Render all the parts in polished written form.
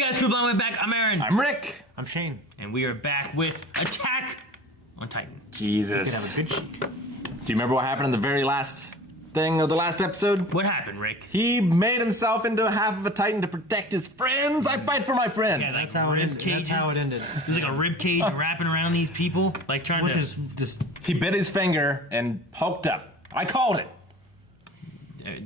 guys, Crew Blind, we're back. I'm Aaron. I'm Rick. I'm Shane. And we are back with Attack on Titan. Jesus. We could have a good sheet. Do you remember what happened in the very last thing of the last episode? What happened, Rick? He made himself into half of a Titan to protect his friends. I fight for my friends. Yeah, That's how it ended. That's how it ended. There's like a rib cage wrapping around these people, like trying Which to. is just. He bit his finger and poked up. I called it.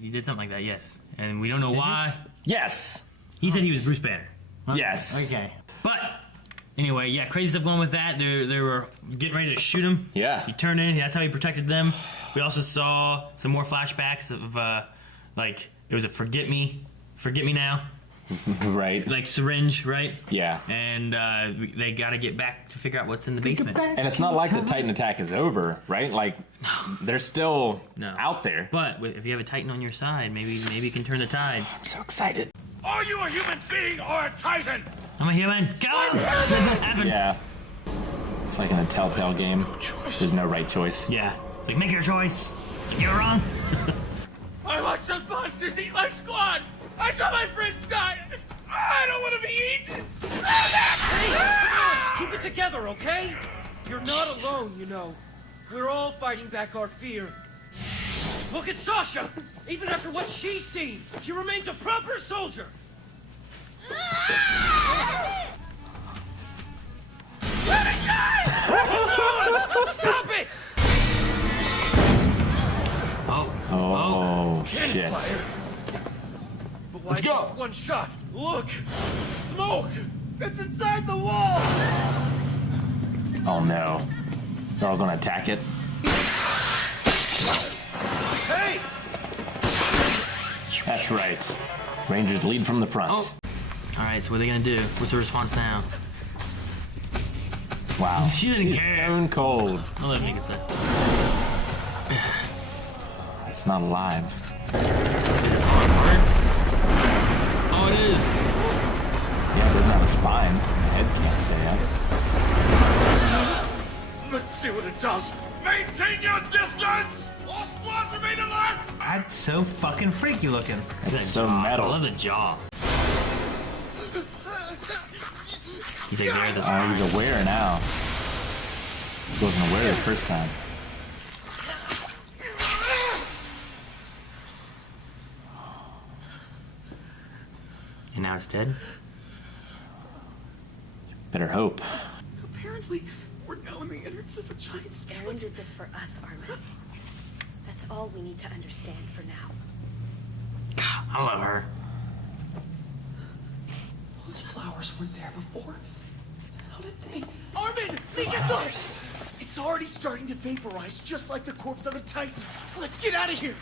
You did something like that, yes. And we don't know why. Yes. He said he was Bruce Banner. Yes. Okay. But anyway, yeah, crazy stuff going with that. They were getting ready to shoot him. Yeah. He turned in. That's how he protected them. We also saw some more flashbacks of like it was a forget me now, Right. like syringe, right? Yeah. And they got to get back to figure out what's in the basement. And it's not like the Titan attack is over, right? Like, they're still out there. But if you have a Titan on your side, maybe you can turn the tides. I'm so excited. Are you a human being or a titan? I'm a human. Go on. Doesn't happen. Yeah. It's like in a Telltale game. There's no right choice. Yeah. It's like, make your choice. You're wrong. I watched those monsters eat my squad. I saw my friends die. I don't want to be eaten. Hey, keep it together, okay? You're not alone, you know. We're all fighting back our fear. Look at Sasha! Even after what she's seen, she remains a proper soldier! Let it die! Stop it! Oh, shit. But why Let's go. just one shot? Look! Smoke! It's inside the wall! Oh, no. They're all gonna attack it. Hey! That's right. Rangers lead from the front. Oh. All right. So what are they gonna do? What's the response now? Wow. She didn't She's care. stone cold. I'll let me get that. It's not alive. Oh, it is. Yeah, it doesn't have a spine. The head can't stay up. Let's see what it does. Maintain your distance! All squads remain alert! That's so fucking freaky looking. It's so jaw. metal. I love the jaw. He's like there this Oh, he's aware now. He wasn't aware the first time. And now it's dead. Better hope. Apparently, we're now in the innards of a giant Aaron skeleton. did this for us, Armin. That's all we need to understand for now. God, I love her. Those flowers weren't there before. How did they? Armin! Leave us up! It's already starting to vaporize, just like the corpse of a titan. Let's get out of here!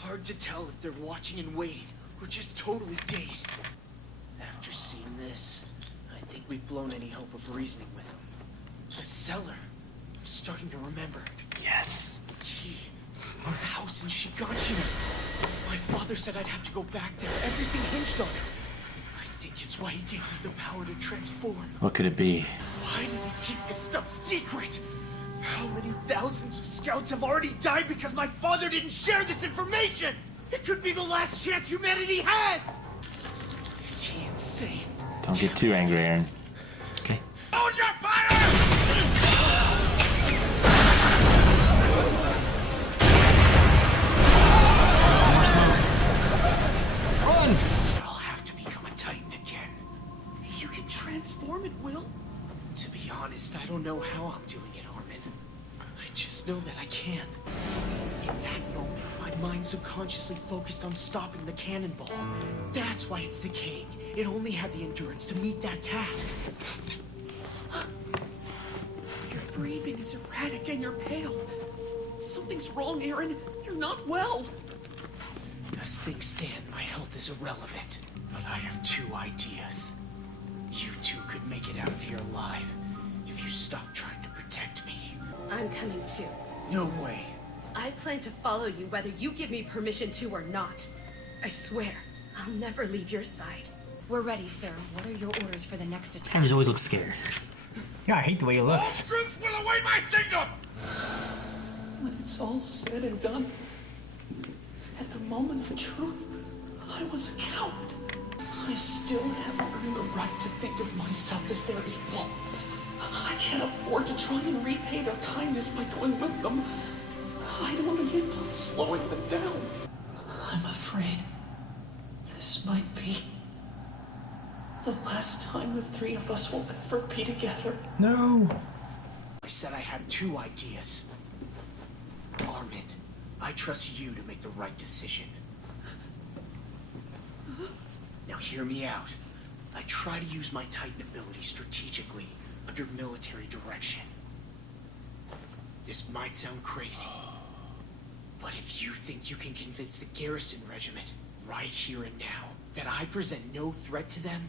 Hard to tell if they're watching and waiting, or just totally dazed. After seeing this, I think we've blown any hope of reasoning with them. The cellar. I'm starting to remember. Yes. Key. Our house in Shiganshina. My father said I'd have to go back there. Everything hinged on it. I think it's why he gave me the power to transform. What could it be? Why did he keep this stuff secret? How many thousands of scouts have already died because my father didn't share this information? It could be the last chance humanity has! Is he insane? Don't get too angry, Aaron. Okay. Hold your fire! Run! I'll have to become a titan again. You can transform it, Will? To be honest, I don't know how I'm doing it, Armin. I just know that I can. In that moment, my mind subconsciously focused on stopping the cannonball. That's why it's decaying. It only had the endurance to meet that task. Your breathing is erratic and you're pale. Something's wrong, Aaron. You're not well. As things stand, my health is irrelevant. But I have two ideas. You two could make it out of here alive if you stop trying to protect me. I'm coming too. No way. I plan to follow you whether you give me permission to or not. I swear, I'll never leave your side. We're ready, Sarah. What are your orders for the next attack? Aaron just always looks scared. Yeah, I hate the way he All looks. troops will await my signal! When it's all said and done, at the moment of truth, I was a coward. I I still haven't earned the right to think of myself as their equal. I can't afford to try and repay their kindness by going with them. I don't want to end up slowing them down. I'm afraid this might be the last time the three of us will ever be together. No. I said I had two ideas. Armin, I trust you to make the right decision. Now hear me out. I try to use my Titan ability strategically under military direction. This might sound crazy, but if you think you can convince the Garrison Regiment right here and now that I present no threat to them,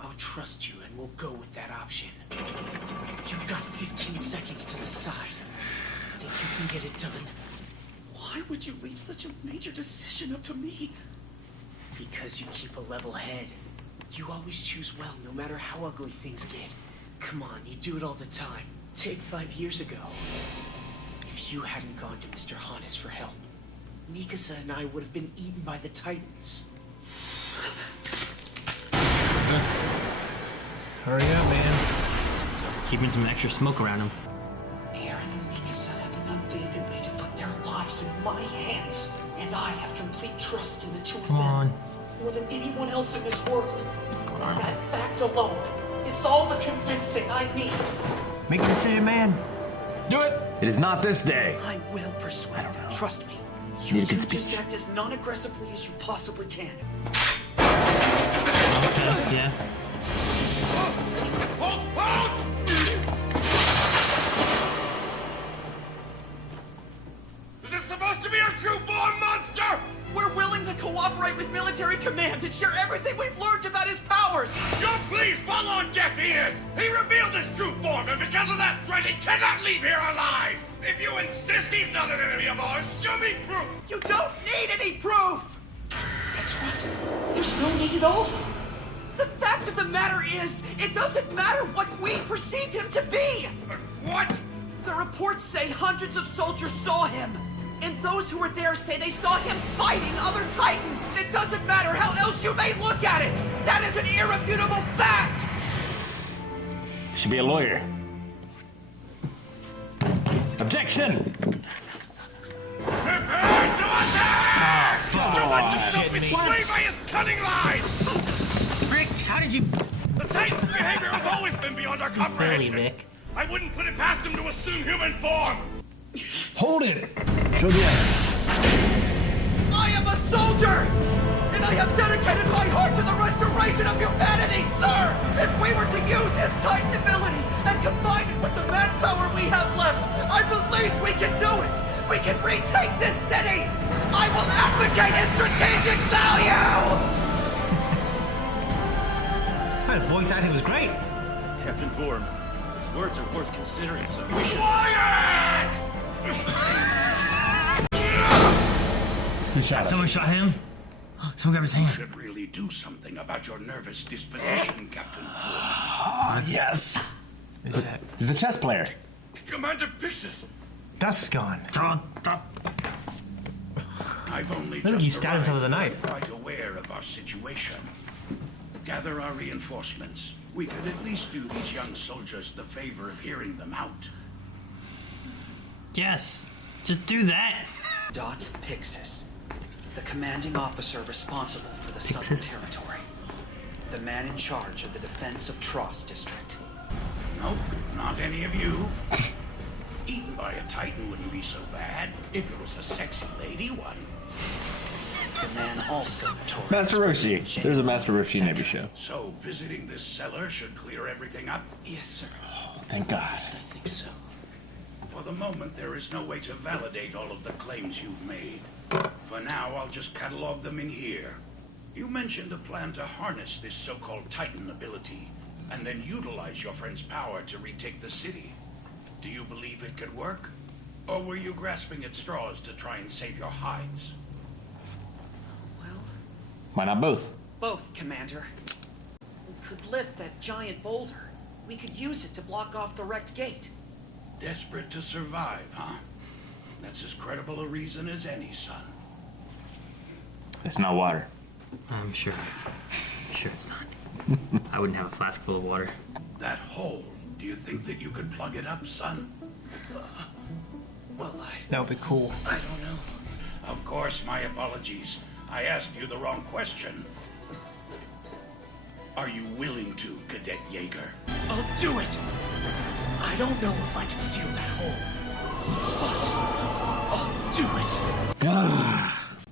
I'll trust you and we'll go with that option. You've got 15 seconds to decide. Think you can get it done? Why would you leave such a major decision up to me? Because you keep a level head. You always choose well, no matter how ugly things get. Come on, you do it all the time. Take 5 years ago. If you hadn't gone to Mr. Hannes for help, Mikasa and I would have been eaten by the Titans. Hurry up, man. Keeping some extra smoke around him. Aaron and Mikasa have enough faith in me to put their lives in my hands, and I have complete trust in the two of Come them. on. More than anyone else in this world. And that fact alone is all the convincing I need. Make a decision, man. Do it! It is not this day. I will persuade them. Trust me. Need You a two good just speech. act as non-aggressively as you possibly can. Okay, yeah. Halt! Halt! Is this supposed to be our true form, monster? We're willing to cooperate with military command and share everything we've learned about his powers. Your pleas fall on deaf ears! He revealed his true form, and because of that threat, he cannot leave here alive! If you insist he's not an enemy of ours, show me proof! You don't need any proof! That's right. There's no need at all. The fact of the matter is, it doesn't matter what we perceive him to be! What? The reports say hundreds of soldiers saw him. And those who were there say they saw him fighting other Titans. It doesn't matter how else you may look at it. That is an irrefutable fact. Should be a lawyer. Objection! Prepare to attack! You want to show me sway by his cunning lies! Rick, how did you... The Titan's behavior has always been beyond our Really, comprehension. Nick? I wouldn't put it past him to assume human form. Hold it! Show the evidence. I am a soldier! And I have dedicated my heart to the restoration of humanity, sir! If we were to use his Titan ability and combine it with the manpower we have left, I believe we can do it! We can retake this city! I will advocate his strategic value! That voice acting was great. Captain Foreman, his words are worth considering, sir. We should... Quiet! Who shot us? Someone shot him? Someone grabbed his hand. Should really do something about your nervous disposition, Captain Foreman. Yes! Is that... He's the chess player. Commander Pixis, Dust is gone. I've only Look, just he's stabbing himself with a arrived, knife. but I'm quite aware of our situation. Gather our reinforcements. We could at least do these young soldiers the favor of hearing them out. Yes. Just do that. Dot Pixis, the commanding officer responsible for the Southern Pixis? Territory. The man in charge of the defense of Tross District. Nope, not any of you. Eaten by a Titan wouldn't be so bad if it was a sexy lady one. The man also notorious Master for Roshi. being There's a genuine, Master Roshi in every etc. show. So, visiting this cellar should clear everything up? Yes, sir. Thank God. I think so. For the moment, there is no way to validate all of the claims you've made. For now, I'll just catalog them in here. You mentioned a plan to harness this so-called Titan ability, and then utilize your friend's power to retake the city. Do you believe it could work? Or were you grasping at straws to try and save your hides? Well, Why not both? both, Commander. We could lift that giant boulder. We could use it to block off the wrecked gate. Desperate to survive, huh? That's as credible a reason as any, son. It's not water. I'm sure. sure it's not. I wouldn't have a flask full of water. That hole, do you think that you could plug it up, son? Well, That would be cool. I don't know. Of course, my apologies. I asked you the wrong question. Are you willing to, Cadet Yeager? I'll do it! I don't know if I can seal that hole, but I'll do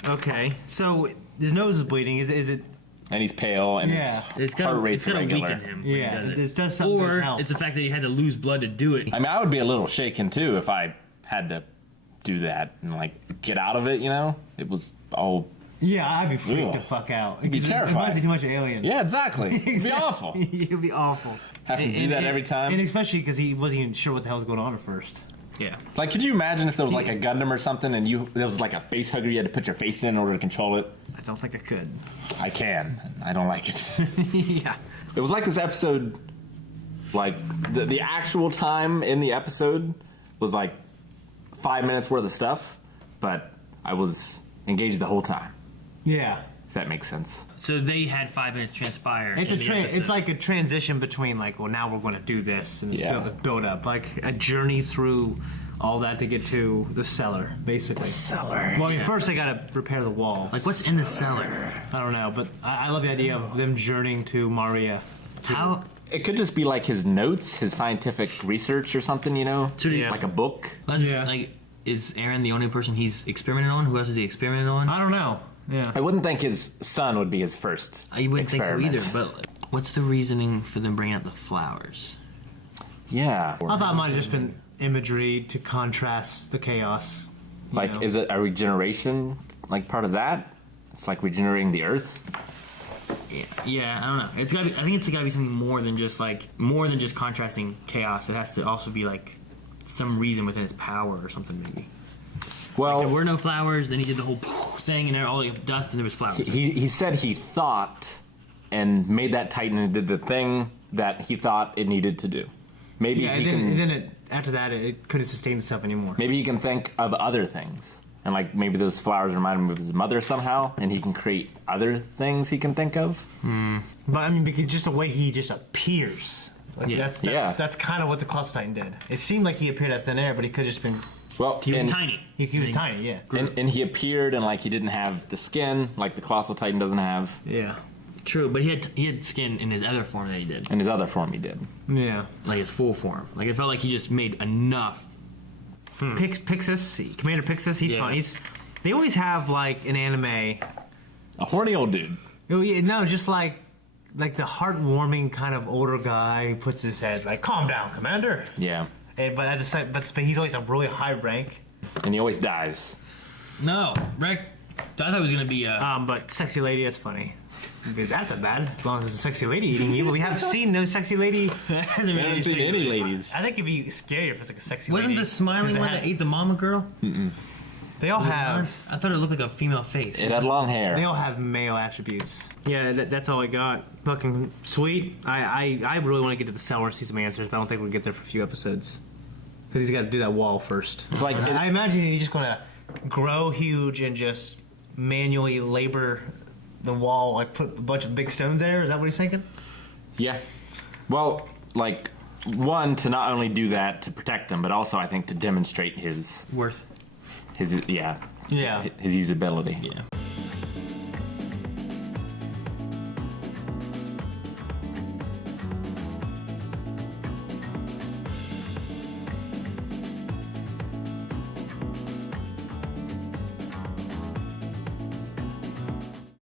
it! Okay, so his nose is bleeding. Is it? And he's pale, and Yeah. his heart rate's it's gonna irregular. weaken him. when he Yeah, does this does something to his Or health. it's the fact that he had to lose blood to do it. I mean, I would be a little shaken too if I had to do that and like get out of it. You know, it was all. Yeah, I'd be freaked Ugh. the fuck out. It'd be Because terrifying. It reminds me too much of aliens. Yeah, exactly. It'd be awful. It'd be awful. Having to do that every time. And especially because he wasn't even sure what the hell was going on at first. Yeah. Like, could you imagine if there was like a Gundam or something, and there was like a face hugger you had to put your face in order to control it? I don't think I could. I can. And I don't like it. Yeah. It was like this episode, like the actual time in the episode was like 5 minutes worth of stuff, but I was engaged the whole time. Yeah. If that makes sense. So they had 5 minutes transpire. It's in a the episode. it's like a transition between like, well, now we're going to do this and it's Yeah. build up, like a journey through all that to get to the cellar, basically. Cellar. Well, I mean, first they got to repair the wall. Like, what's in the cellar? I don't know, but I love the idea of them journeying to Maria. How? It could just be like his notes, his scientific research or something, you know? Yeah. Like a book. Yeah. Like, is Aaron the only person he's experimented on? Who else is he experimented on? I don't know. Yeah. I wouldn't think his son would be his first. I wouldn't think so either. experiment. But what's the reasoning for them bringing out the flowers? Yeah. I thought it might have just been imagery to contrast the chaos. you Like, know? is it a regeneration, like part of that? It's like regenerating the earth? Yeah, I don't know. It's gotta be. I think it's gotta be something more than just contrasting chaos. It has to also be like some reason within its power or something maybe. Well, There were no flowers. Then he did the whole thing, and there all the dust, and there was flowers. he said he thought and made that Titan and did the thing that he thought it needed to do. Maybe Yeah, he and then, can. and then after that, it couldn't sustain itself anymore. Maybe he can think of other things. And like maybe those flowers remind him of his mother somehow, and he can create other things he can think of. But I mean, because just the way he just appears. Like, Yeah. that's kind of what the Clutch Titan did. It seemed like he appeared out of thin air, but he could have just been. Well, He was and, tiny. He was tiny, yeah. and he appeared, and like he didn't have the skin like the Colossal Titan doesn't have. Yeah. True, but he had skin in his other form that he did, In his other form, he did. Yeah. like his full form. Like it felt like he just made enough. Pixis, Commander Pixis, he's Yeah. fun. They always have like an anime. A horny old dude. Oh, yeah, no, just like the heartwarming kind of older guy who puts his head like, "Calm down, Commander." Yeah. But at the same, but he's always a really high rank. And he always dies. No, Rick. I thought it was gonna be. But sexy lady, that's funny. Because that's not bad, as long as it's a sexy lady eating you. But we haven't seen no sexy lady. I haven't seen any ladies. I think it'd be scarier if it's like a sexy Wasn't lady. the smiling 'Cause one that ate the mama girl? They all have. I thought it looked like a female face. It had long hair. They all have male attributes. Yeah, that's all I got. Fucking sweet. I really want to get to the cellar and see some answers, but I don't think we'll get there for a few episodes. Because he's got to do that wall first. It's like I imagine he's just going to grow huge and just manually labor the wall, like put a bunch of big stones there. Is that what he's thinking? yeah. Well, like one to not only do that to protect them, but also I think to demonstrate his Worth. his Yeah. his usability. Yeah.